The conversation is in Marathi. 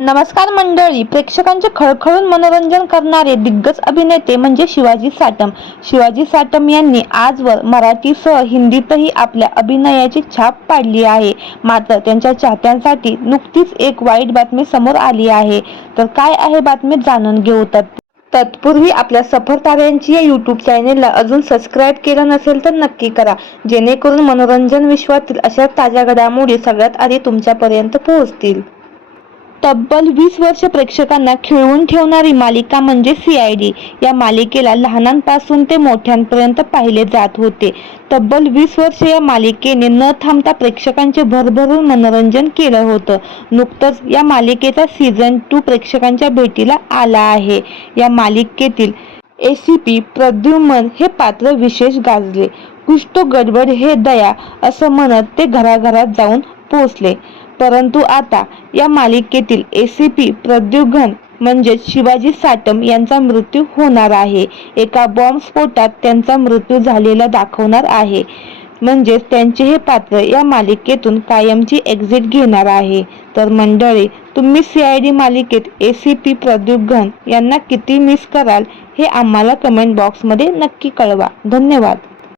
नमस्कार मंडळी, प्रेक्षकांचे खळखळून मनोरंजन करणारे दिग्गज अभिनेते म्हणजे शिवाजी साटम. शिवाजी साटम यांनी आजवर मराठीसह हिंदीतही आपल्या अभिनयाची छाप पाडली आहे. मात्र त्यांच्या चाहत्यांसाठी नुकतीच एक वाईट बातमी समोर आली आहे. तर काय आहे बातमी, जाणून घेऊ. तत्पूर्वी आपल्या सफर ताऱ्यांची या यूट्यूब चॅनेलला अजून सबस्क्राईब केलं नसेल तर नक्की करा, जेणेकरून मनोरंजन विश्वातील अशा ताज्या घडामोडी सगळ्यात आधी तुमच्यापर्यंत पोहोचतील. तब्बल 20 वर्ष प्रेक्षकांना खिळवून ठेवणारी मालिका म्हणजे CID. या मालिकेला लहानांपासून ते मोठ्यांपर्यंत पाहिले जात होते. तब्बल 20 वर्ष या मालिकेने न थांबता प्रेक्षकांचे भरभरून मनोरंजन केलं होतं. नुकतंच या मालिकेचा सीझन 2 प्रेक्षकांच्या भेटीला आला आहे. या मालिकेतील ACP प्रद्युम्न हे पात्र विशेष गाजले. कुछ तो गडबड है दया असं म्हणत ते घराघरात जाऊन पोचले. परंतु आता या मालिकेतील ACP प्रद्युम्न म्हणजेच शिवाजी साटम यांचा मृत्यू होणार आहे. एका बॉम्बस्फोटात त्यांचा मृत्यू झालेला दाखवणार आहे. म्हणजेच त्यांचे हे पात्र या मालिकेतून कायमची एक्झिट घेणार आहे. तर मंडळी, तुम्ही CID मालिकेत ACP प्रद्युम्न यांना किती मिस कराल हे आम्हाला कमेंट बॉक्समध्ये नक्की कळवा. धन्यवाद.